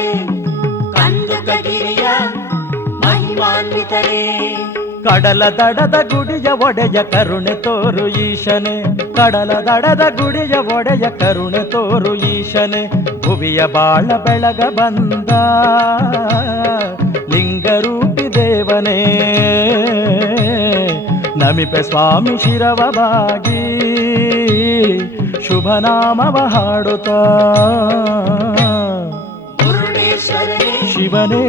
ದೇವರೇ ಕಂದುಕಗಿರಿಯ ಮಹಿಮಾನ್ವಿತರೇ. ಕಡಲ ದಡದ ಗುಡಿಯ ಒಡೆಯ ಕರುಣೆ ತೋರು ಈಶನೆ, ಕಡಲ ದಡದ ಗುಡಿಯ ಒಡೆಯ ಕರುಣೆ ತೋರು ಈಶನೆ. ಭುವಿಯ ಬಾಳ ಬೆಳಗ ಬಂದ ಲಿಂಗರೂಪಿ ದೇವನೇ, ನಮಿಪೆ ಸ್ವಾಮಿ ಶಿರವವಾಗಿ ಶುಭನಾಮವ ಹಾಡುತ್ತಾ. ಶಿವನೇ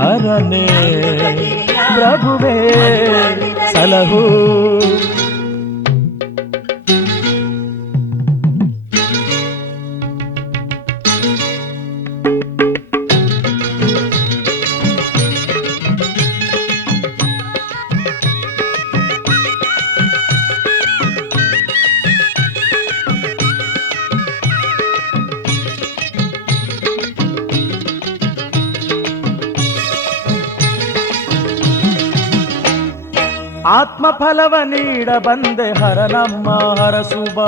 ಹರನೇ ಪ್ರಭುವೇ ಸಲಹು. ಆತ್ಮಫಲವ ನೀಡ ಬಂದೆ ಹರನಮ್ಮ ಹರಸುಬ.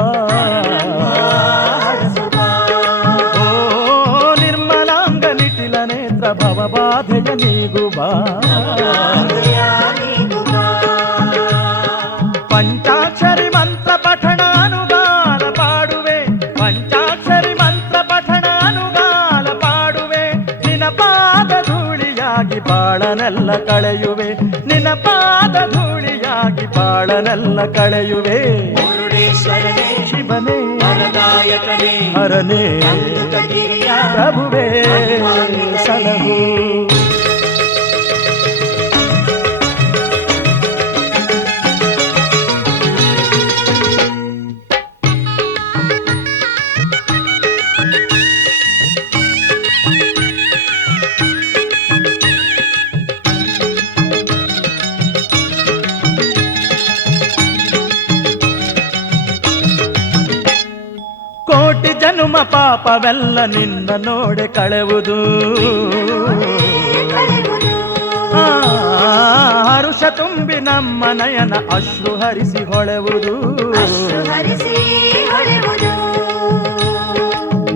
ಓ ನಿರ್ಮಲಾಂಗ ನಿಟಿಲ ನೇತ್ರ ಭವಬಾಧೆಯ ನೀಗುಬ. ಪಂಚಾಕ್ಷರಿ ಮಂತ್ರ ಪಠಣ ಅನುಗಾಲ ಪಾಡುವೆ, ಪಂಚಾಕ್ಷರಿ ಮಂತ್ರ ಪಠಣ ಅನುಗಾಲ ಪಾಡುವೆ. ನಿನ್ನ ಪಾದ ಧೂಳಿಯಾಗಿ ಬಾಳನೆಲ್ಲ ಕಳೆಯುವೆ, ನಿನ್ನ ಪಾದ ಧೂಳಿಯಾಗಿ ಬಾಳನೆಲ್ಲ ಕಳೆಯುವೆ. ಶಿವನೇ ಹರನೇ ಪ್ರಭುವೇ ಸಲಹು. ಕೋಟಿ ಜನುಮ ಪಾಪವೆಲ್ಲ ನಿನ್ನ ನೋಡೆ ಕಳೆವುದು. ಹರುಷ ತುಂಬಿ ನಮ್ಮ ನಯನ ಅಶ್ರು ಹರಿಸಿ ಹೊಳೆವುದು.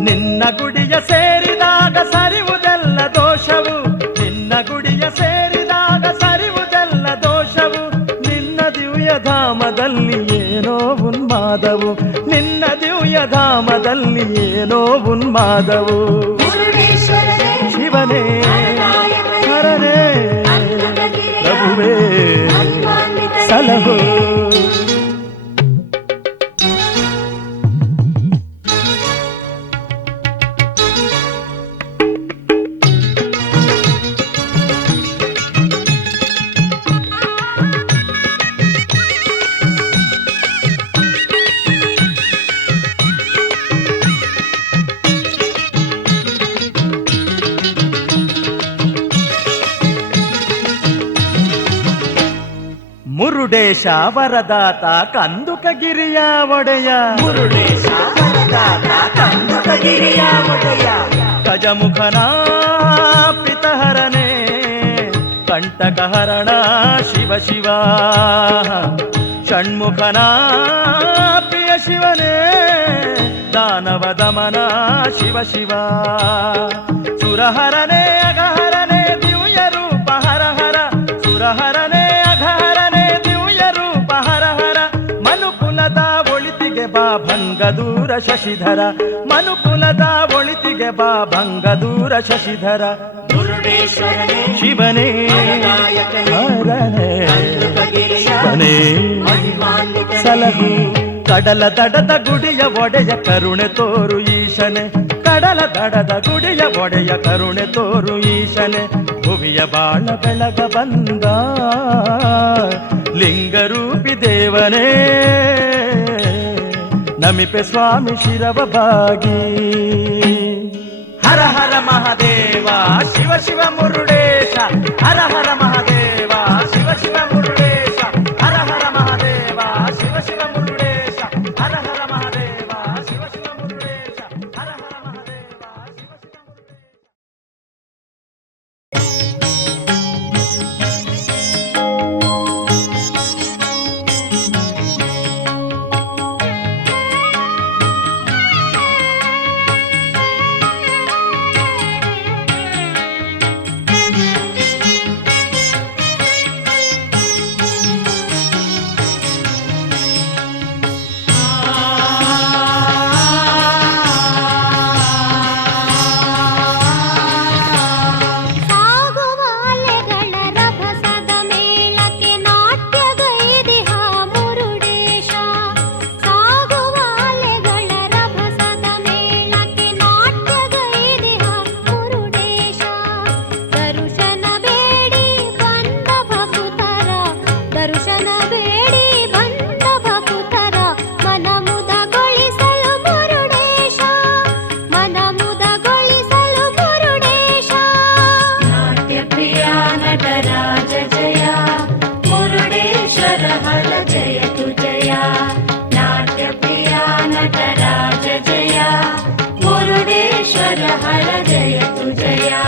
ನಿನ್ನ ಗುಡಿಯ ಸೇರಿದಾಗ ಸರಿವುದೆಲ್ಲ ದೋಷವು, ನಿನ್ನ ಗುಡಿಯ ಸೇರಿದಾಗ ಸರಿವುದೆಲ್ಲ ದೋಷವು. ನಿನ್ನ ದಿವ್ಯ ಧಾಮದಲ್ಲಿ ಏನೋ ಉನ್ಮಾದವು, ನಿನ್ನ ದಿವ್ಯ ಧಾಮದಲ್ಲಿ ಏನೋ ಉನ್ಮಾದವು. ಶಿವನೇ ಹರನೇ ಪ್ರಭುವೇ ಸಲಹು. ಮುರುಡೇಶ ವರದಾತ ಕಂದುಕಗಿರಿಯ ಒಡೆಯ, ಮುರುಡೇಶ ವರದಾತ ಕಂದುಕಗಿರಿಯ ಒಡೆಯ. ಗಜಮುಖನ ಪಿತಹರನೇ ಕಂಟಕಹರಣ ಶಿವ ಶಿವ. ಷಣ್ಮುಖನ ಪ್ರಿಯ ಶಿವನೇ ದಾನವ ದಮನ ಶಿವ ಶಿವ. ಸುರಹರನೇ ಅಘಹರನೇ ದಿವ್ಯ ರೂಪ ಹರ ಹರ. ಸುರಹರನೇ ಅಘಹರನೇ ದಿವ್ಯ ರೂಪ ಹರ ಹರ. ಮನುಕುಲದ ಒಳಿತಿಗೆ ಬಾ ಭಂಗದೂರ ಶಶಿಧರ, ಮನುಕುಲದ ಒಳಿತಿಗೆ ಬಾ ಭಂಗದೂರ ಶಶಿಧರ. ಮುರುಡೇಶ್ವರನೇ ಶಿವನೇ ಹರನೇ ಶಿವನೇ ಸಲಹು. ಕಡಲ ದಡದ ಗುಡಿಯ ಒಡೆಯ ಕರುಣೆ ತೋರು ಈಶನೆ, ಕಡಲ ದಡದ ಗುಡಿಯ ಒಡೆಯ ಕರುಣೆ ತೋರು ಈಶನೆ. ಭುವಿಯ ಬಾಳ ಬೆಳಗ ಬಂದ ಲಿಂಗರೂಪಿ ದೇವನೇ, ನಮಿಪೆ ಸ್ವಾಮಿ ಶಿರವ ಬಾಗಿ. ಹರ ಹರ ಮಹಾದೇವ ಶಿವ ಶಿವ ಮುರುಡೇಶ, ಹರ ಹರ ಮಹಾದೇವ ಶಿವ ಶಿವ ಮುರುಡೇಶ. ಹರ ಹರ ಮಹಾದೇವ ಶಿವ ಶಿವ ಮುರುಡೇಶ, ಹರ ಹರ ಮಹಾದೇವ ಶಿವ ಶಿವ ಮುರುಡೇಶ. ಹರ ಹರ ಮಹಾದೇವ ಶಿವ ಶಿವ ಮುರುಡೇಶ. हर जयतु जया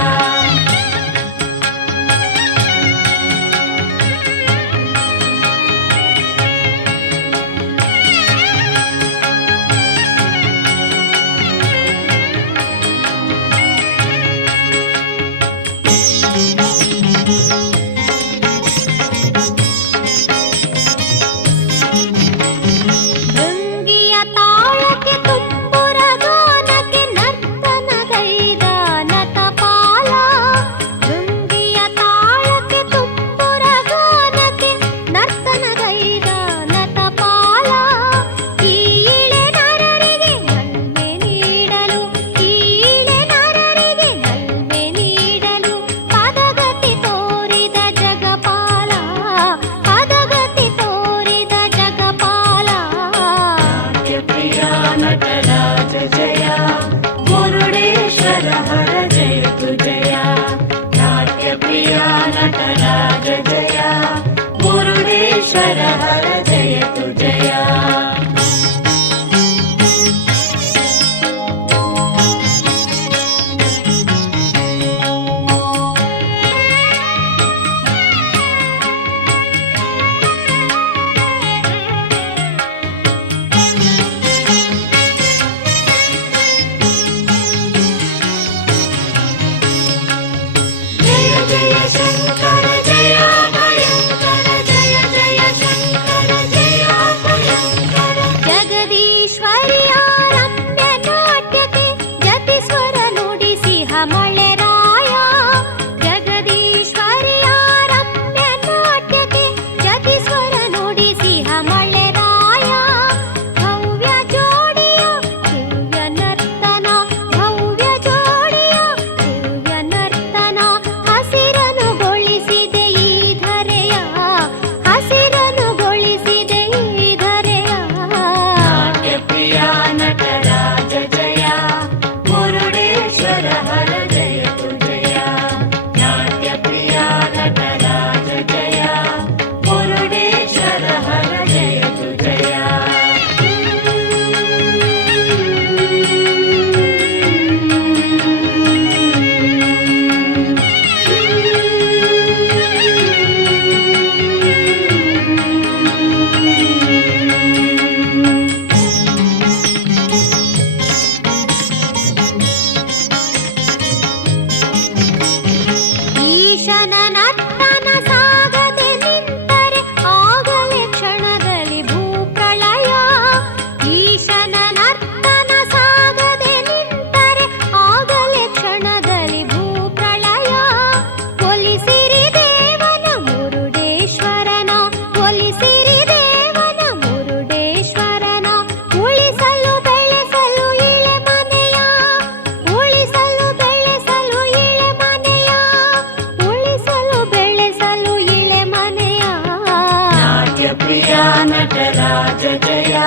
नटराज जया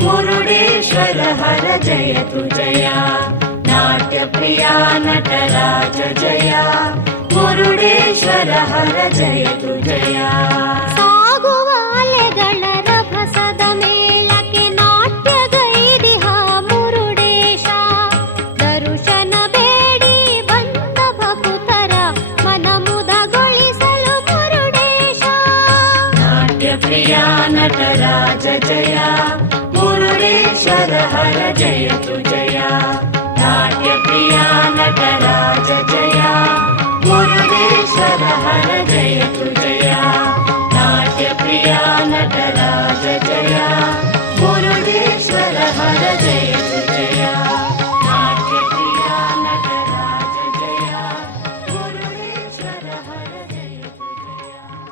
मुरुडेश्वर हर जयतु जया नाट्यप्रिया नटराज जया मुरुडेश्वर हर जयतु जया ಸಾಗುವ ಅಲೆಗಳ ರಭಸದ ಮೇಳಕ್ಕೆ ನಾಟ್ಯಗೈದಿಹ ಮುರುಡೇಶ ದರುಶನ ಬೇಡಿ ಬಂದ ಭಕುತರ ಮನ ಮುದಗೊಳಿಸಲು ಮುರುಡೇಶ नाट्यप्रिया नटराज जया मुरुडेश्वर हर जयतु जया नाट्यप्रिया नटराज जया मुरुडेश्वर हर जयतु जया नाट्यप्रिया नटराज जया मुरुडेश्वर हर जयतु जया नाट्यप्रिया नटराज जया मुरुडेश्वर हर जयतु जया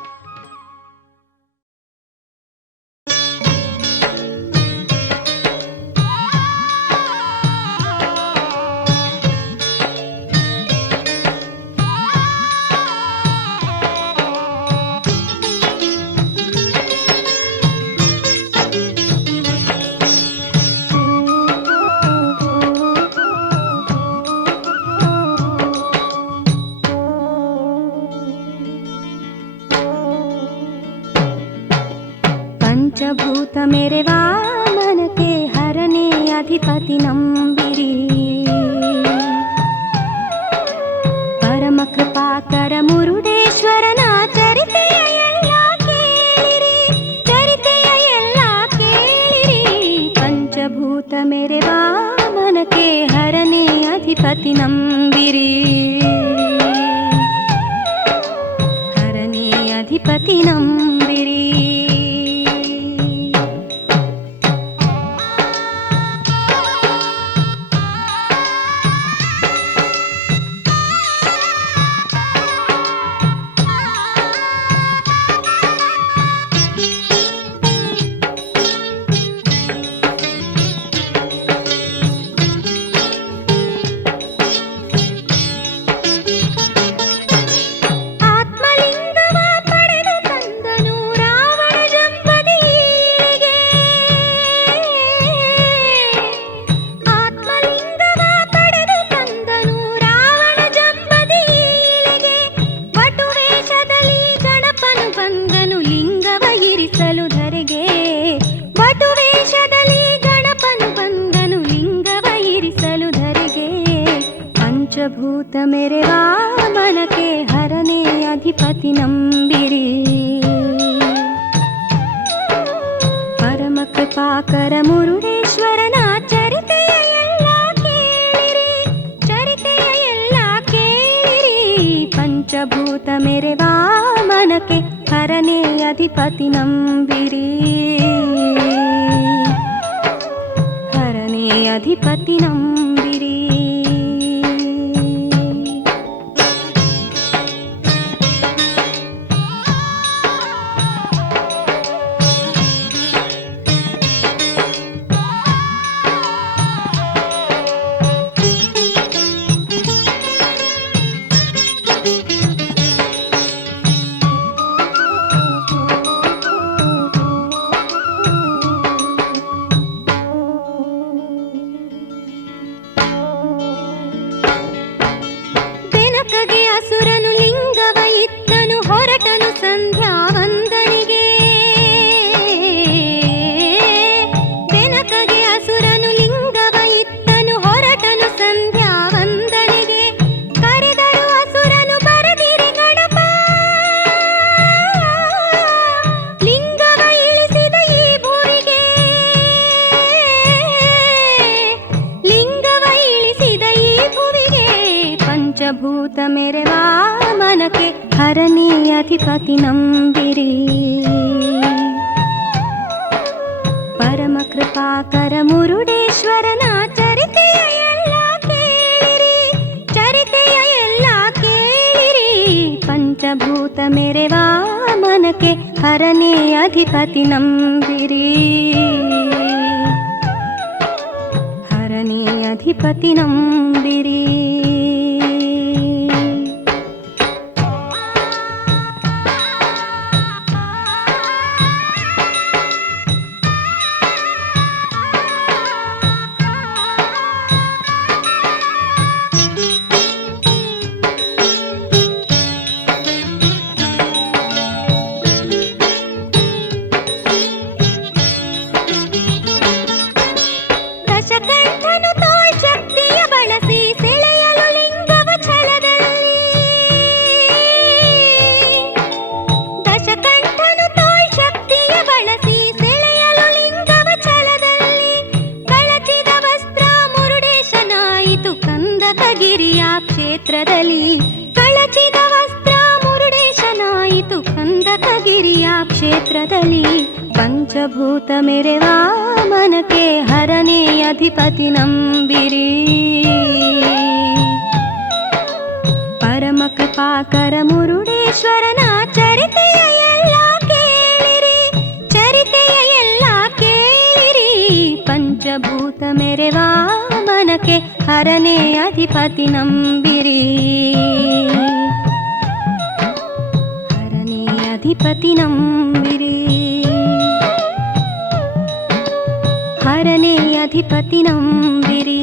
पंचभूत मेरे वामन के हरने अधिपति नंबिरी ಅಧಿಪತಿ ನಂಬಿರಿ ಹರನೇ ಅಧಿಪತಿ ನಂಬಿರಿ ಭೂತ ಮೆರೆವಾ ಮನಕ್ಕೆ ಹರನೇ ಅಧಿಪತಿ ನಂಬಿರಿ ಪರಮ ಕೃಪಾಕರ ಮುರುಡೇಶ್ವರನ ಚರಿತೆಯ ಎಲ್ಲ ಕೇಳಿರಿ ಚರಿತೆಯ ಎಲ್ಲ ಕೇಳಿರಿ ಪಂಚಭೂತ ಮೆರೆವಾ ಮನಕ್ಕೆ ಹರನೇ ಅಧಿಪತಿ ನಂಬಿರಿ ಹರನೇ ಅಧಿಪತಿ ನಂಬಿರಿ ಭೂತ ಮೆರೆವಾ ಮನಕ್ಕೆ ಹರನೇ ಅಧಿಪತಿ ನಂಬಿರಿ ಪರಮ ಕೃಪಾಕರ ಮುರುಡೇಶ್ವರನ ಚರಿತೆಯ ಎಲ್ಲ ಕೇಳಿರಿ ಚರಿತೆಯ ಎಲ್ಲ ಕೇಳಿರಿ ಪಂಚಭೂತ ಮೆರೆವಾ ಮನಕ್ಕೆ ಹರನೇ ಅಧಿಪತಿ ನಂಬಿರಿ ಹರನೇ ಅಧಿಪತಿ ನಂಬಿರಿ ಕ್ಷೇತ್ರದಲ್ಲಿ ಕಳಚಿದ ವಸ್ತ್ರ ಮುರುಡೇಶನಾಯಿತು ಕಂದಕಗಿರಿಯ ಕ್ಷೇತ್ರದಲ್ಲಿ ಪಂಚಭೂತ ಮೆರೆವಾ ಮನಕ್ಕೆ ಹರನೇ ಅಧಿಪತಿ ನಂಬಿರಿ ಪರಮ ಕೃಪಾಕರ ಮುರುಡೇಶ್ವರನ ಚರಿತೆಯ ಎಲ್ಲ ಕೇಳಿರಿ ಚರಿತೆಯ ಎಲ್ಲ ಕೇಳಿರಿ ಪಂಚಭೂತ ಮೆರೆವಾ ಮನಕ್ಕೆ ಹರನೇ ಅಧಿಪತಿ ನಂಬಿರಿ ಹರನೇ ಅಧಿಪತಿ ನಂಬಿರಿ ಹರನೇ ಅಧಿಪತಿ ನಂಬಿರಿ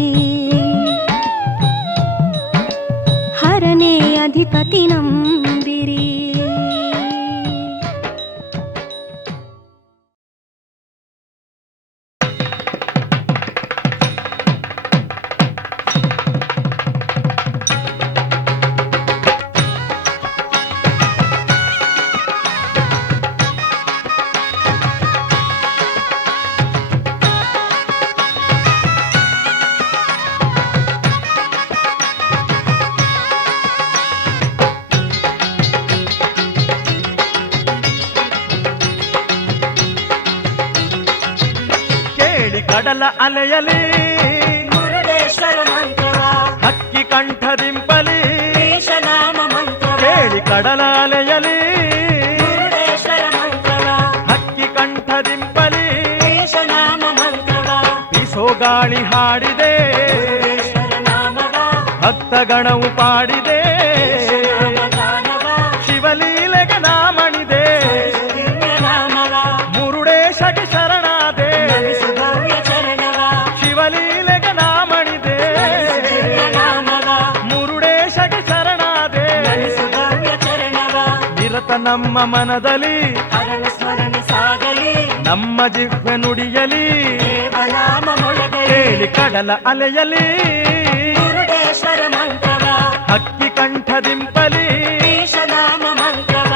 ಹರನೇ ಅಧಿಪತಿ ನಂಬಿರಿ ಅಲೆಯಲಿ ಮುರುಡೇಶ್ವರ ಮಂತ್ರವ ಹಕ್ಕಿ ಕಂಠದಿಂಪಲಿ ಈಶನಾಮ ಮಂತ್ರವ ಕೇಳಿ ಕಡಲ ಅಲೆಯಲಿ ಮುರುಡೇಶ್ವರ ಮಂತ್ರವ ಹಕ್ಕಿ ಕಂಠದಿಂಪಲಿ ಈಶನಾಮ ಮಂತ್ರವ ಬೀಸೋ ಗಾಳಿ ಹಾಡಿದೆ ಮುರುಡೇಶ್ವರ ನಾಮವ ಭಕ್ತಗಣವು ಪಾಡಿದೆ ನಾಮಗಾನವ ಶಿವಲೀಲೆಗೆ ನಾಮಣಿದೆ ದಿವ್ಯ ನಾಮವ ಮುರುಡೇಶಗೆ ಶರಣಾದೆ ನಮಿಸು ಭವ್ಯ ಚರಣವ ಶಿವಲೀಲೆಗೆ ನಾಮಣಿದೆ ದಿವ್ಯ ನಾಮವ ಮುರುಡೇಶಗೆ ಶರಣಾದೆ ನಮಿಸು ಭವ್ಯ ಚರಣವ ನಿರತ ನಮ್ಮ ಮನದಲ್ಲಿ ಹರಣ ಸ್ಮರಣೆ ಸಾಗಲಿ ನಮ್ಮ ಜಿಹ್ವೆ ನುಡಿಯಲಿ ದೇವನಾಮ ಮೊಳಗಲಿ ಕೇಳಿ ಕಡಲ ಅಲೆಯಲಿ ಮುರುಡೇಶ್ವರ ಮಂತ್ರವ ಹಕ್ಕಿ ಕಂಠದಿಂಪಲಿ ಈಶನಾಮ ಮಂತ್ರವ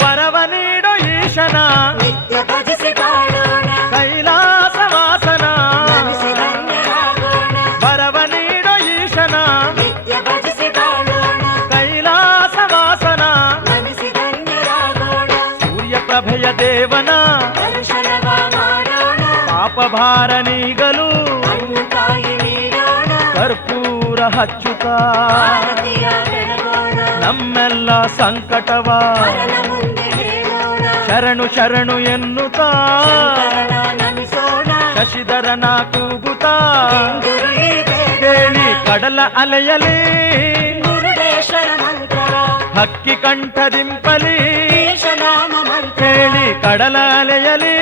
ವರವ ನೀಡೋ ಈಶನ ನಿತ್ಯ ಭಜಿಸಿ ಬಾಳೋಣ ಕೈಲಾಸವಾಸನ ನಮಿಸಿ ಧನ್ಯರಾಗೋಣ ವರವ ನೀಡೋ ಈಶನ ನಿತ್ಯ ಭಜಿಸಿ ಬಾಳೋಣ ಕೈಲಾಸವಾಸನ ನಮಿಸಿ ಧನ್ಯರಾಗೋಣ ಸೂರ್ಯ ಪ್ರಭೆಯ ದೇವನ ದರ್ಶನವ ಮಾಡೋಣ ಪಾಪಭಾರ ನೀಗಲು ಹಣ್ಣು ಕಾಯಿ ನೀಡೋಣ ಕರ್ಪೂರ ಹಚ್ಚುತ್ತ ಆರತಿಯ ಬೆಳಗೋಣ ನಮ್ಮೆಲ್ಲ ಸಂಕಟವ ಹರನ ಮುಂದೆ ಹೇಳೋಣ ಶರಣು ಶರಣು ಎನ್ನುತ್ತಾ ಶಂಕರನ ನಮಿಸೋಣ ಶಶಿಧರನ ಕೂಗುತ್ತಾ ಎಂದುರುಳಿ ಕೇಳಿ ಕಡಲ ಅಲೆಯಲಿ ಮುರುಡೇಶ್ವರ ಮಂತ್ರವ ಹಕ್ಕಿ ಕಂಠದಿಂಪಲಿ ಈಶನಾಮ ಮಂತ್ರ ಕೇಳಿ ಕಡಲ ಅಲೆಯಲಿ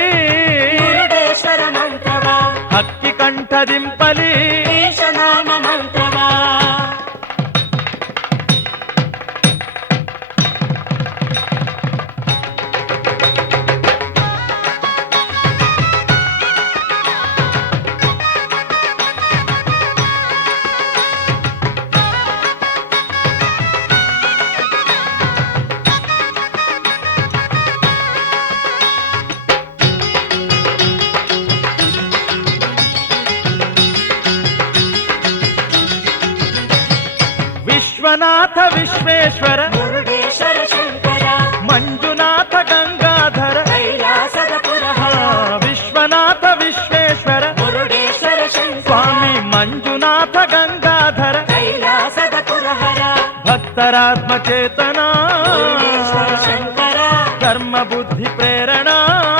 ಮುರುಡೇಶ್ವರ ಮಂತ್ರವ ಹಕ್ಕಿ ಕಂಠದಿಂಪಲಿ ಈಶನಾಮ ಮಂತ್ರವ ವಿಶ್ವನಾಥ ವಿಶ್ವೇಶ್ವರ ಮುರುಡೇಶ್ವರ ಶಂಕರ ಮಂಜುನಾಥ ಗಂಗಾಧರ ಕೈಲಾಸದ ಪುರಹರ ವಿಶ್ವನಾಥ ವಿಶ್ವೇಶ್ವರ ಮುರುಡೇಶ್ವರ ಶಂಕರ ಸ್ವಾಮಿ ಮಂಜುನಾಥ ಗಂಗಾಧರ ಕೈಲಾಸದ ಪುರಹರ ಭಕ್ತರಾತ್ಮ ಚೇತನ ಮುರುಡೇಶ್ವರ ಶಂಕರ ಕರ್ಮ ಬುದ್ಧಿ ಪ್ರೇರಣ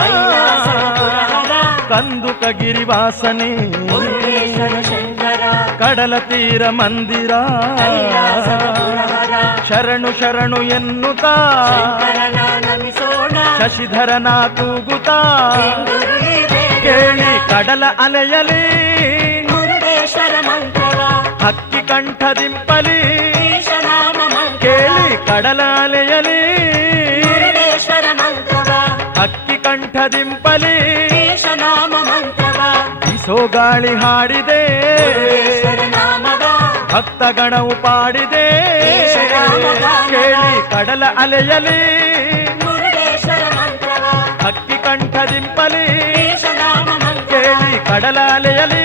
ಕೈಲಾಸದ ಪುರಹರ ಕಂದುಕ ಗಿರಿವಾಸನೆ ಮುರುಡೇಶ್ವರ ಶಂಕರ ಕಡಲ ತೀರ ಮಂದಿರ ಕೈಲಾಸದ ಪುರಹರ ಶರಣು ಶರಣು ಎನ್ನುತ್ತಾ ಶಂಕರನ ನಮಿಸೋಣ ಶಶಿಧರನ ಕೂಗುತ್ತಾ ಎಂದುರುಳಿ ಕೇಳಿ ಕಡಲ ಅಲೆಯಲಿ ಮುರುಡೇಶ್ವರ ಮಂತ್ರವ ಹಕ್ಕಿ ಕಂಠದಿಂಪಲಿ ಈಶನಾಮ ಮಂತ್ರ ಕೇಳಿ ಕಡಲ ಅಲೆಯಲಿ ಮುರುಡೇಶ್ವರ ಮಂತ್ರವ ಹಕ್ಕಿ ಕಂಠದಿಂಪಲಿ ಈಶನಾಮ ಮಂತ್ರವ ಬಿಸೋ ಗಾಳಿ ಹಾಡಿದೆ ಮುರುಡೇಶ್ವರ ನಾಮವ ಭಕ್ತಗಣವು ಪಾಡಿದೆ ಕೇಳಿ ಕಡಲ ಅಲೆಯಲಿ ಮುರುಡೇಶ್ವರ ಮಂತ್ರವ ಹಕ್ಕಿ ಕಂಠದಿಂಪಲಿ ಈಶನಾಮ ಮಂತ್ರವ ಕೇಳಿ ಕಡಲ ಅಲೆಯಲಿ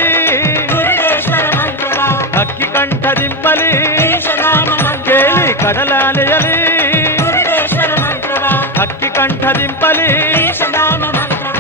ಮುರುಡೇಶ್ವರ ಮಂತ್ರವ ಹಕ್ಕಿ ಕಂಠದಿಂಪಲಿ ಈಶನಾಮ ಮಂತ್ರವ ಕೇಳಿ ಕಡಲ ಅಲೆಯಲಿ ಮುರುಡೇಶ್ವರ ಮಂತ್ರವ ಹಕ್ಕಿ ಕಂಠದಿಂಪಲಿ ಈಶನಾಮ ಮಂತ್ರವ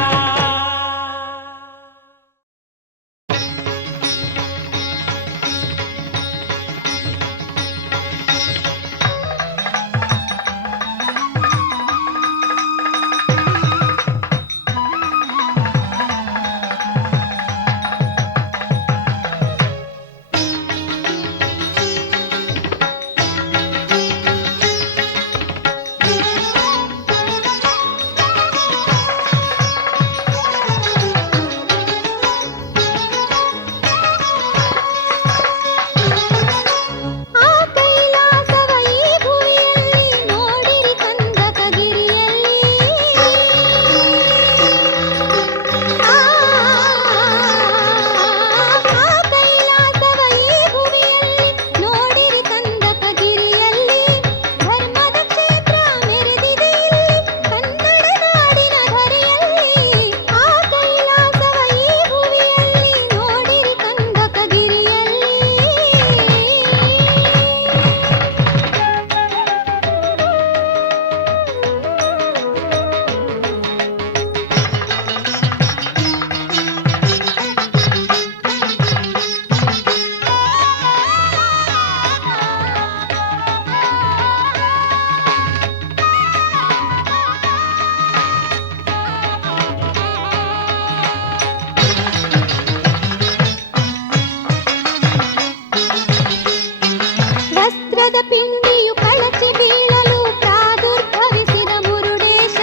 ಪಿಂಡಿಯು ಕಳಚಿ ಬೀಳಲು ಪ್ರಾದುರ್ಭವಿಸಿದ ಮುರುಡೇಶ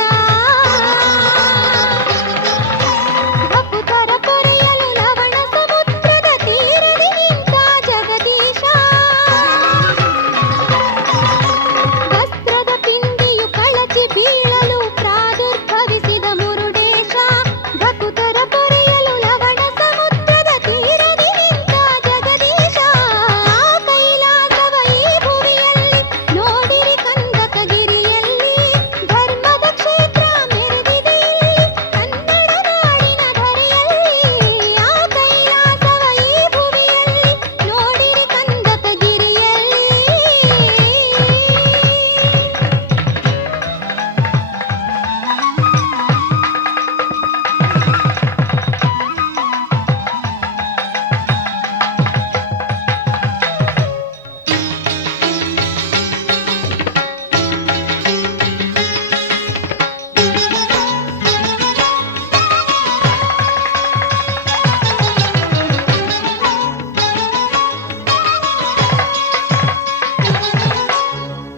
ಭಕುತರ ಪೊರೆಯಲು ಲವಣ ಸಮುದ್ರದ ತೀರದಿ ನಿಂತ ಜಗದೀಶ ವಸ್ತ್ರದ ಪಿಂಡಿಯು ಕಳಚಿ ಬೀಳಲು ಪ್ರಾದುರ್ಭವಿಸಿದ ಮುರುಡೇಶ ಭಕುತರ ಪೊರೆಯಲು ಲವಣ ಸಮುದ್ರದ ತೀರದಿ ನಿಂತ ಜಗದೀಶ ಕೈಲಾಸವ ಈ ಭುವಿಯಲ್ಲಿ ನೋಡಿರಿ ಕಂದಕಗಿರಿಯಲ್ಲಿ ಧರ್ಮದ ಕ್ಷೇತ್ರ ಮೆರೆದಿದೆ ಇಲ್ಲಿ ಕನ್ನಡ ನಾಡಿನ ಧರೆಯಲ್ಲಿ ಆ ಕೈಲಾಸವ ಈ ಭುವಿಯಲ್ಲಿ ನೋಡಿರಿ ಕಂದಕಗಿರಿಯಲ್ಲಿ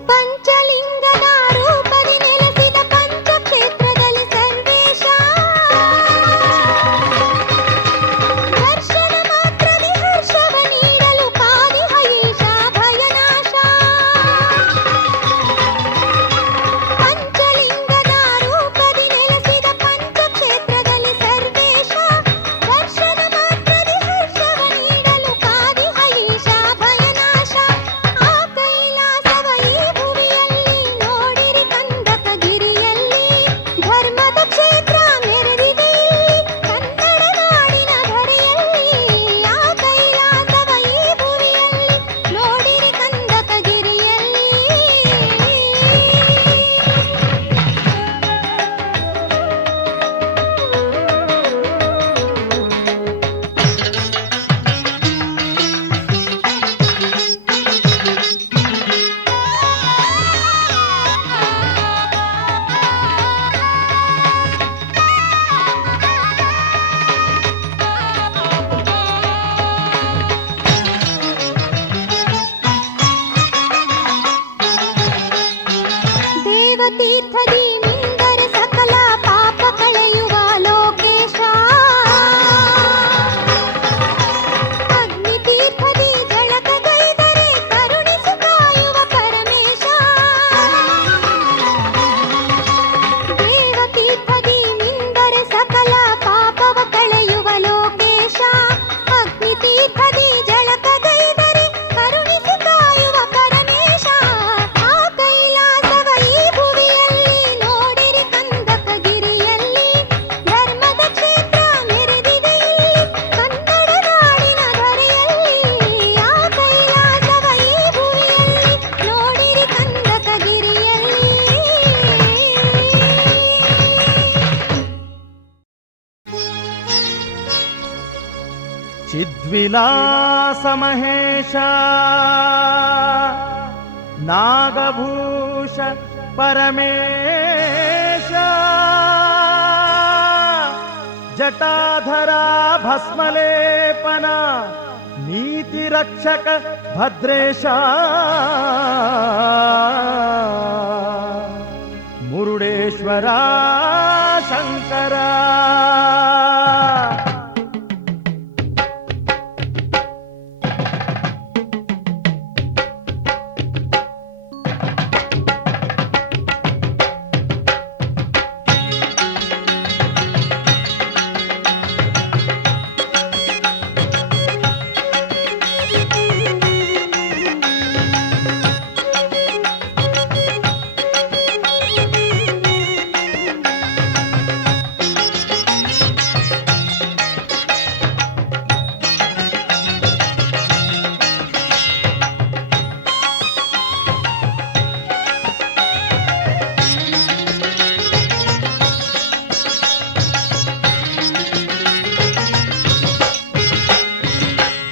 ಪಂಚಲಿಂಗದ ರೂಪದಿ ನೆಲೆಸಿದ ಪಂಚಕ್ಷೇತ್ರದಲ್ಲಿ ಸರ್ವೇಶ ದರ್ಶನ ಮಾತ್ರದಿ ಹರ್ಷವ ನೀಡಲು ಪಾದಿ ಹಯೇಶ ಭಯನಾಶ ಪಂಚಲಿಂಗದ ರೂಪದಿ ನೆಲೆಸಿದ ಪಂಚಕ್ಷೇತ್ರದಲ್ಲಿ ಸರ್ವೇಶ ದರ್ಶನ ಮಾತ್ರದಿ ಹರ್ಷವ ನೀಡಲು ಪಾದಿ ಹಯೇಶ ಭಯನಾಶ ಆ ಕೈಲಾಸವ ಈ ಭುವಿಯಲ್ಲಿ ನೋಡಿರಿ ಕಂದಕಗಿರಿಯಲ್ಲಿ ಧರ್ಮದ ಕ್ಷೇತ್ರ ಮೆರೆದಿದೆ ಇಲ್ಲಿ ಕನ್ನಡ ನಾಡಿನ ಧರೆಯಲ್ಲಿ ಆ ಕೈಲಾಸವ ಈ ಭುವಿಯಲ್ಲಿ ನೋಡಿರಿ ಕಂದಕಗಿರಿಯಲ್ಲಿ ದೇವತೀರ್ಥದಿ ಮಿಂದರೆ ಸಕಲ ಪಾಪ ಕಳೆಯುವ ಲೋಕೇಶ ಅಗ್ನಿತೀರ್ಥದಿ ಝಳಕಗೈದರೆ ಕರುಣಿಸಿ ಕಾಯುವ ಪರಮೇಶ ದೇವತೀರ್ಥದಿ ಮಿಂದರೆ ಸಕಲ ಪಾಪವ ಕಳೆಯುವ ಲೋಕೇಶ ಅಗ್ನಿತೀರ್ಥದಿ ಝಳಕಗೈದರೆ ಕರುಣಿಸಿ ಕಾಯುವ ಪರಮೇಶ ಆ ಕೈಲಾಸವ ಈ ಭುವಿಯಲ್ಲಿ ನೋಡಿರಿ ಕಂದಕಗಿರಿಯಲ್ಲಿ ಧರ್ಮದ ಕ್ಷೇತ್ರ ಮೆರೆದಿದೆ ಇಲ್ಲಿ ಕನ್ನಡ ನಾಡಿನ ಧರೆಯಲ್ಲಿ ಆ ಕೈಲಾಸವ ಈ ಭುವಿಯಲ್ಲಿ ನೋಡಿರಿ ಕಂದಕಗಿರಿಯಲ್ಲಿ ಚಿದ್ವಿಲಾಸ ಮಹೇಶ ನಾಗಭೂಷ ಪರಮೇಶ ಜಟಾಧರ ಭಸ್ಮಲೇಪನ ನೀತಿ ರಕ್ಷಕ ಭದ್ರೇಶ ಮುರುಡೇಶ್ವರ ಶಂಕರ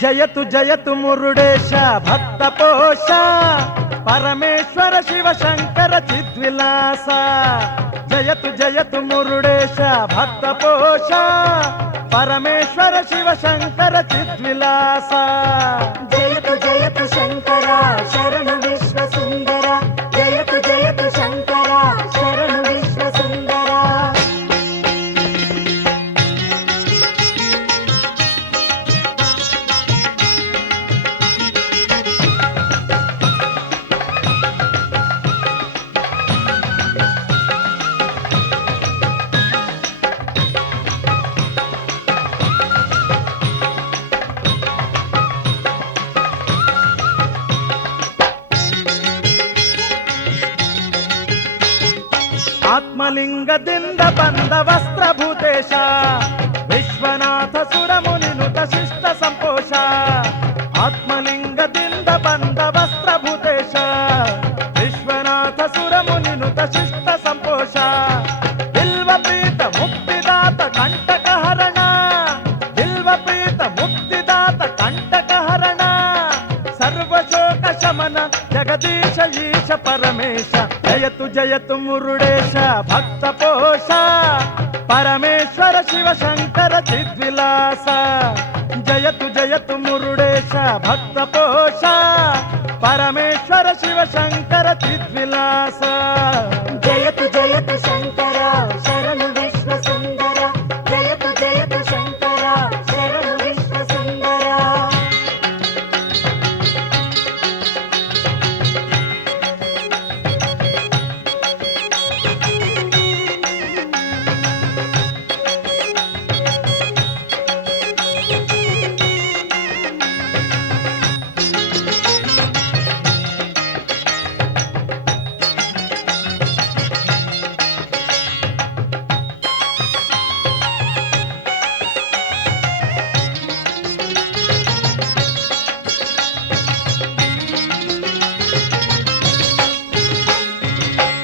ಜಯತು ಜಯತು ಮುರುಡೇಶ ಭಕ್ತ ಪೋಷ ಪರಮೇಶ್ವರ ಶಿವಶಂಕರ ಚಿದ್ವಿಲಾಸ ಜಯತು ಜಯತು ಮುರುಡೇಶ ಭಕ್ತ ಪೋಷ ಪರಮೇಶ್ವರ ಶಿವಶಂಕರ ಚಿದ್ವಿಲಾಸ ಜಯತು ಜಯತು ಶಂಕರ ಶರಣು ವಿಶ್ವ ಬಂದ ವಸ್ತ್ರಭೂತೇಶ ವಿಶ್ವನಾಥ ಸುರಮುನಿನುತ ಶಿಷ್ಟ ಸಂಪೋಷ ಆತ್ಮಲಿಂಗದಿಂದ ಬಂದ ವಸ್ತ್ರಭೂತೇಶ ವಿಶ್ವನಾಥ ಸುರಮುನಿನುತ ಶಿಷ್ಟ ಸಂಪೋಷ ಬಿಲ್ವ ಪ್ರೀತ ಮುಕ್ತಿದಾತ ಕಂಟಕಹರಣ ಬಿಲ್ವ ಪ್ರೀತ ಮುಕ್ತಿದಾತ ಕಂಟಕಹರಣ ಸರ್ವಶೋಕ ಶಮನ ಜಗದೀಶ ಈಶ ಪರಮೇಶ ಜಯತು ಜಯತು ಮುರುಡೇಶ ಭಕ್ತ ಪೋಷ ಪರಮೇಶ್ವರ ಶಿವಶಂಕರ ಚಿದ್ವಿಲಾಸ ಜಯತು ಜಯತು ಮುರುಡೇಶ ಭಕ್ತ ಪೋಷ ಪರಮೇಶ್ವರ ಶಿವಶಂಕರ ಚಿದ್ವಿಲಾಸ ಜಯತು ಜಯತು ಶಂಕರ ಶರಣು ವಿಶ್ವ ಸುಂದರ ಜಯತು ಜಯತು ಶಂಕರ ಶರಣು ವಿಶ್ವ ಸುಂದರ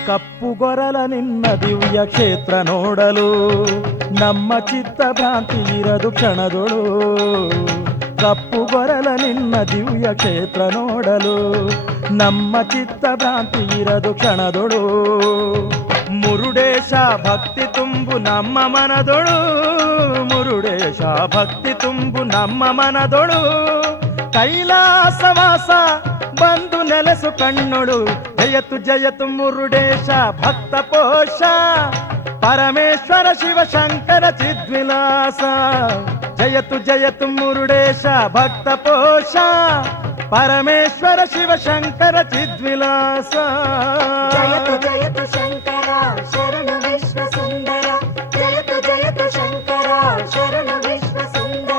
ಕಪ್ಪುಗೊರಲ ನಿನ್ನ ದಿವ್ಯ ಕ್ಷೇತ್ರ ನೋಡಲು ನಮ್ಮ ಚಿತ್ತ ಭ್ರಾಂತಿ ಇರದು ಕ್ಷಣದೊಳು ಕಪ್ಪುಗೊರಲ ನಿನ್ನ ದಿವ್ಯ ಕ್ಷೇತ್ರ ನೋಡಲು ನಮ್ಮ ಚಿತ್ತ ಭ್ರಾಂತಿ ಇರದು ಕ್ಷಣದೊಳು ಮುರುಡೇಶ ಭಕ್ತಿ ತುಂಬು ನಮ್ಮ ಮನದೊಳು ಮುರುಡೇಶ ಭಕ್ತಿ ತುಂಬು ನಮ್ಮ ಮನದೊಳು ಕೈಲಾಸವಾಸ ಬಂದು ನೆಲೆಸು ಕಣ್ಣೊಳು ಜಯತು ಜಯತು ಮುರುಡೇಶ ಭಕ್ತ ಪೋಷ ಪರಮೇಶ್ವರ ಶಿವಶಂಕರ ಚಿದ್ವಿಲಾಸ ಜಯತು ಜಯತು ಮುರುಡೇಶ ಭಕ್ತ ಪೋಷ ಪರಮೇಶ್ವರ ಶಿವಶಂಕರ ಚಿದ್ವಿಲಾಸ ಜಯತು ಜಯತು ಶಂಕರ ಶರಣು ವಿಶ್ವ ಸುಂದರ ಜಯತು ಜಯತು ಶಂಕರ ಶರಣು ವಿಶ್ವ ಸುಂದರ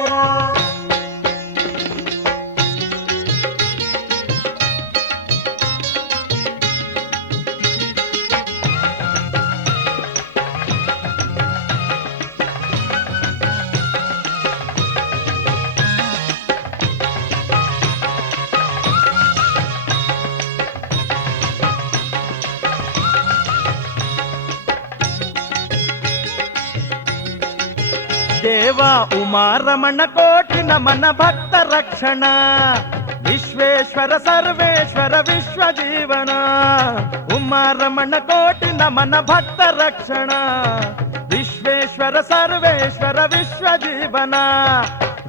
ದೇವ ಉಮಾರಮಣ ಕೋಟಿ ನಮನ ಭಕ್ತ ರಕ್ಷಣ ವಿಶ್ವೇಶ್ವರ ಸರ್ವೇಶ್ವರ ವಿಶ್ವ ಜೀವನ ಉಮಾರಮಣ ಕೋಟಿ ನಮನ ಭಕ್ತ ರಕ್ಷಣ ವಿಶ್ವೇಶ್ವರ ಸರ್ವೇಶ್ವರ ವಿಶ್ವ ಜೀವನ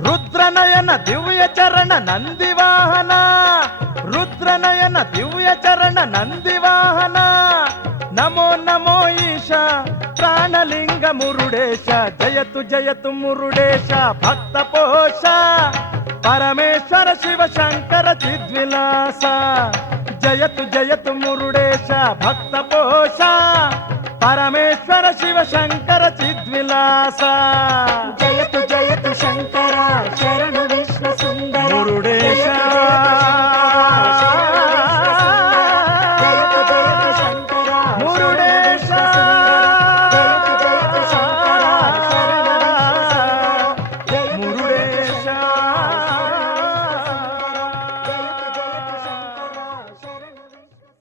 ರುದ್ರನಯನ ದಿವ್ಯ ಚರಣ ನಂದಿವಾಹನ ರುದ್ರನಯನ ದಿವ್ಯ ಚರಣ ನಂದಿವಾಹನ ನಮೋ ನಮೋ ಈಶ ಪ್ರಾಣಲಿಂಗ ಮುರುಡೇಶ ಜಯತು ಜಯತು ಮುರುಡೇಶ ಭಕ್ತ ಪೋಷ ಪರಮೇಶ್ವರ ಶಿವಶಂಕರ ಚಿದ್ವಿಲಾಸ ಜಯತು ಜಯತು ಮುರುಡೇಶ ಭಕ್ತ ಪೋಷ ಪರಮೇಶ್ವರ ಶಿವಶಂಕರ ಚಿದ್ವಿಲಾಸ ಜಯತು ಜಯತು ಶಂಕರ ಶರಣು ವಿಶ್ವ ಸುಂದರ ಮುರುಡೇಶ ಜಯತು ಜಯತು ಶಂಕರ ಮುರುಡೇಶ ಜಯತು ಜಯತು ಶಂಕರ ಶರಣು ವಿಶ್ವ ಸುಂದರ ಜಯತು ಮುರುಡೇಶ ಜಯತು ಜಯತು ಶಂಕರ ಶರಣು ವಿಶ್ವ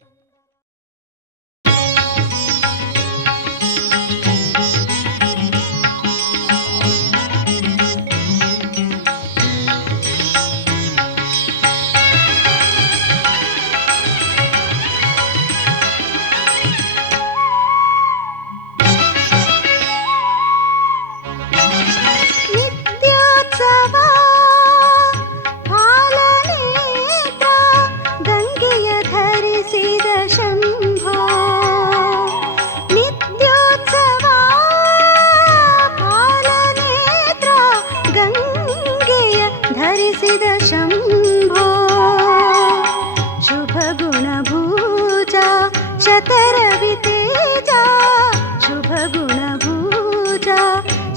ನಿತ್ಯೋತ್ಸವ ಹಾಲನೇತ್ರ ಗಂಗೆಯ ಧರಿಸಿದ ಶಂಭೋ ನಿತ್ಯೋತ್ಸವ ಹಾಲನೇತ್ರ ಗಂಗೆಯ ಧರಿಸಿದ ಶಂಭೋ ಶುಭ ಗುಣಭೂಜ ಶತರವಿತೇಜ ಶುಭ ಗುಣಭೂಜ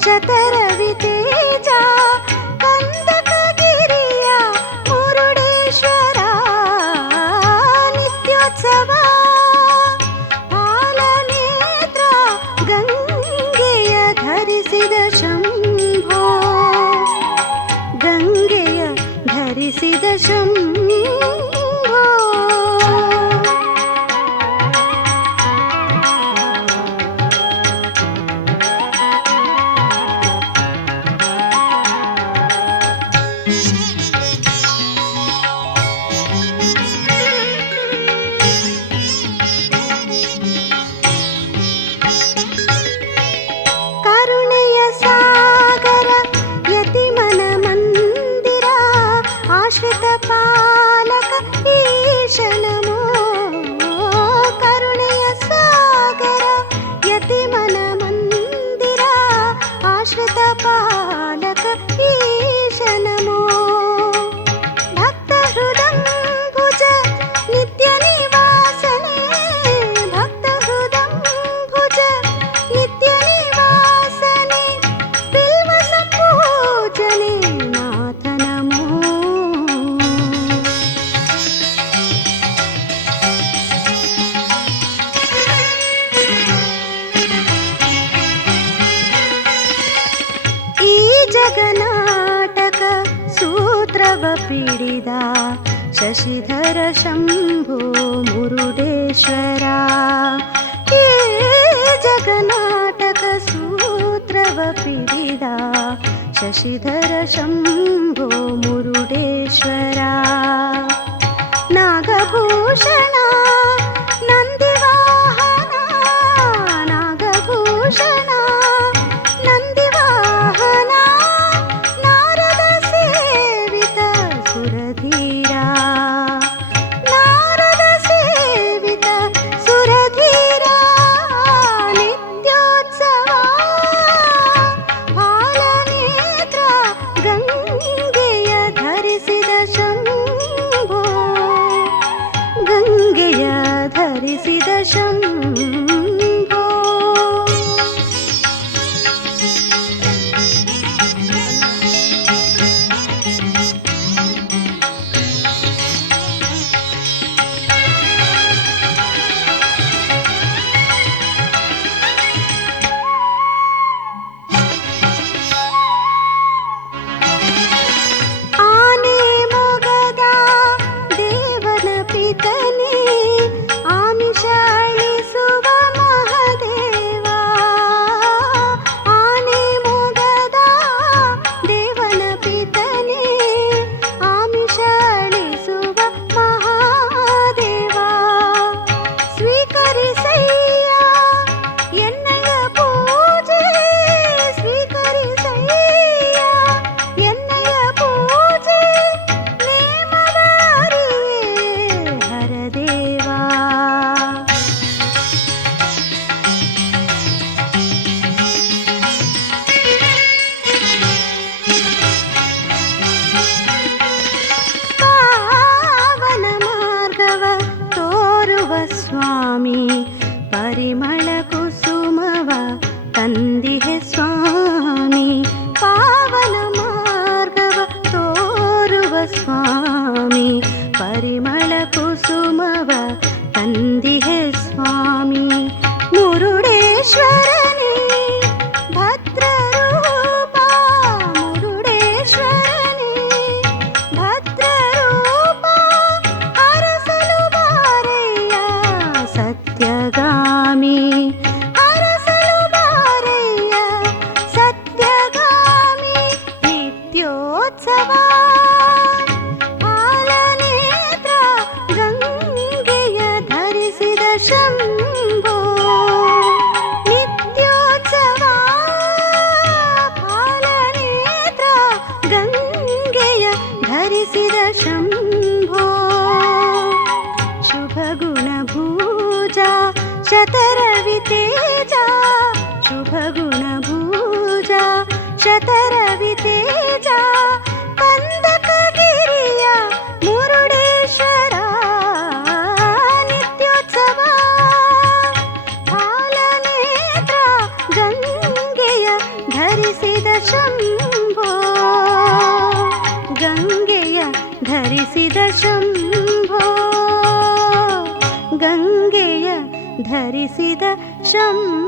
ಶತರವಿತೇಜ ಕಂದಕಗಿರಿಯ ಮುರುಡೇಶ್ವರ ನಿತ್ಯೋತ್ಸವ ಹಾಲನೇತ್ರ ಗಂಗೆ पालक ईश नमो भक्तहृदम्भुज नित्यनिवासने भक्तहृदम्भुज नित्यनिवासने बिल्वसम्पूजने नाथ नमो ಈ ಜಗನಾಟಕ ಸೂತ್ರವ ಪಿಡಿದ ಶಶಿಧರ ಶಂಭೋ ಮುರುಡೇಶ್ವರ ಈ ಜಗನಾಟಕ ಸೂತ್ರವ ಪಿಡಿದ ಶಶಿಧರ ಶಂಭೋ ಮುರುಡೇಶ್ವರ ನಾಗಭೂಷಣ ನಂದಿವಾಹನ ನಾಗಭೂಷಣ ನಂದಿವಾಹನ ನಾರದ ಸೇವಿತ ಸುರಧೀರ ನಾರದ ಸೇವಿತ ಸುರಧೀರ ನಿತ್ಯೋತ್ಸವ ಹಾಲನೇತ್ರ ಗಂಗೆಯ ಧರಿಸಿದ ಶಂಭೋ ಗಂಗೆಯ ಧರಿಸಿದ ಶಂಭೋ ಆನೆ ಮೊಗದ ದೇವನ ಪಿತನೇ ಆಮಿಷ ಅಳಿಸುವ ಮಹದೇವ ಆನೆ ಮೊಗದ ದೇವನ ಪಿತನೇ ಆಮಿಷ ಅಳಿಸುವ ಮಹಾದೇವ ಸ್ವೀಕರಿಸಯ್ಯ ಎನ್ನಯ ಪೂಜೆ ಸ್ವೀಕರಿಸಯ್ಯ ಎನ್ನಯ ಪೂಜೆ ನೇಮವಾರಿಯೇ ಹರದೇವಾ ಪಾವನ ಮಾರ್ಗವ ತೋರುವ ಸ್ವಾಮಿ ಪರಿಮಳ ಕುಸುಮವ ತಂದಿಹೆ ಸ್ವಾಮಿ ಪಾವನ ಮಾರ್ಗವ ತೋರುವ ಸ್ವಾಮಿ ಪರಿಮಳ ಕುಸುಮವ ತಂದಿಹೆ ಸ್ವಾಮಿ ಮುರುಡೇಶ್ವರನೇ ಭದ್ರರೂಪ ಮುರುಡೇಶ್ವರನೇ ಭದ್ರರೂಪ ಹರಸಲು ಬಾರಯ್ಯ ಸತ್ಯಗಾಮಿ ಹರಸಲು ಬಾರಯ್ಯ ಸತ್ಯಗಾಮಿ ನಿತ್ಯೋತ್ಸವ ಹಾಲನೇತ್ರ ಗಂಗೆಯ ಧರಿಸಿದ ಶಂಭೋ ನಿತ್ಯೋತ್ಸವ ಹಾಲನೇತ್ರ ಗಂಗೆಯ ಧರಿಸಿದ ಶಂಭೋ ಶುಭ ಗುಣಭೂಜ ಶತರವಿ ತೇಜ ಶುಭ ಗುಣಭೂಜ ಶತರವಿ ತೇಜ ಕಂದಕಗಿರಿಯ ಮುರುಡೇಶ್ವರ ನಿತ್ಯೋತ್ಸವ ಹಾಲನೇತ್ರ ಗಂಗೆಯ ಧರಿಸಿದ ಶಂಭೋ ಗಂಗೆಯ ಧರಿಸಿದ ಶಂಭೋ ಗಂಗೆಯ ಧರಿಸಿದ ಶಂಭೋ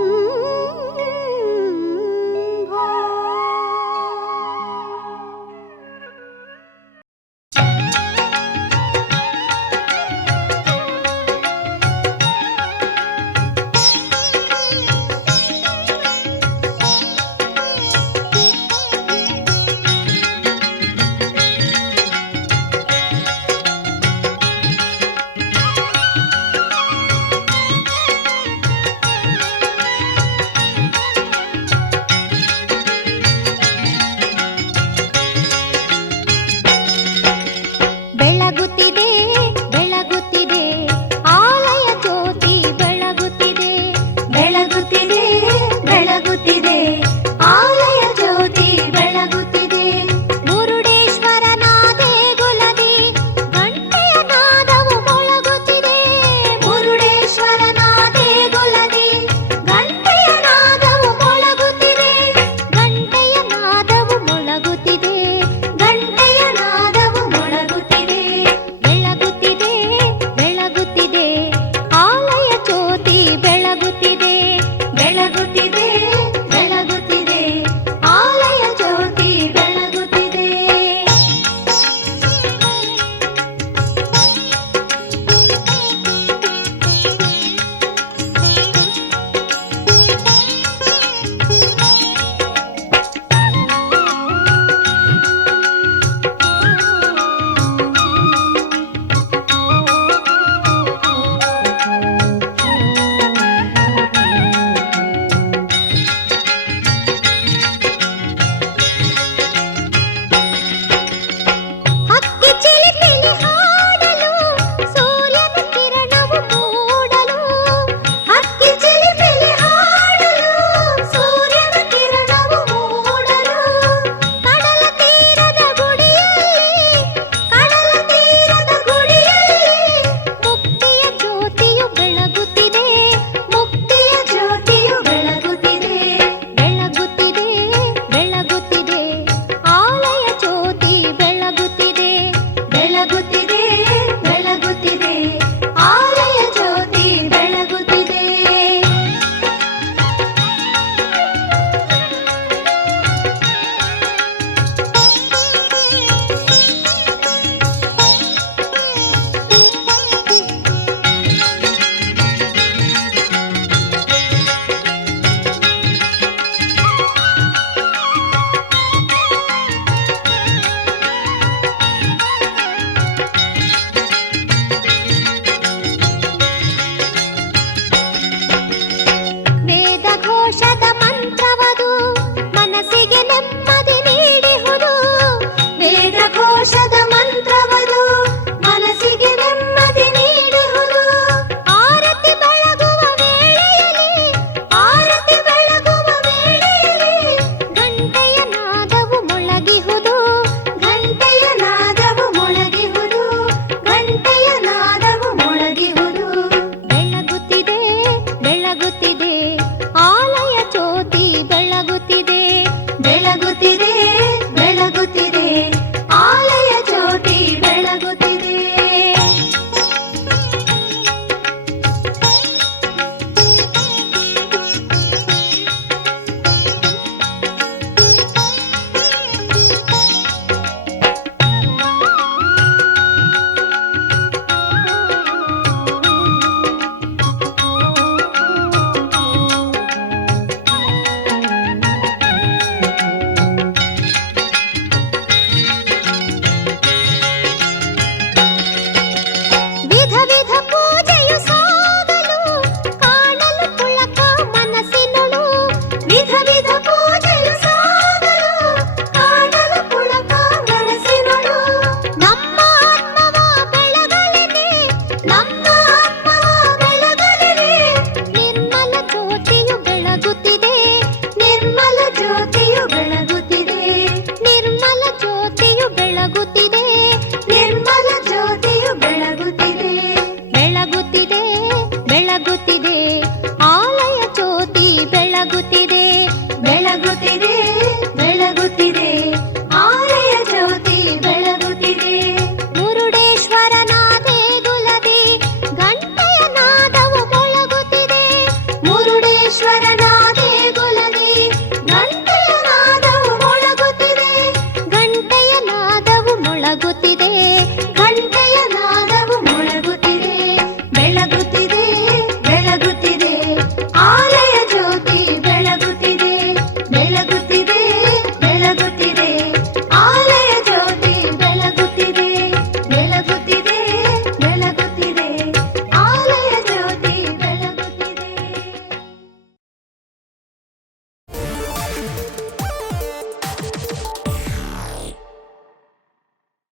ನಾದ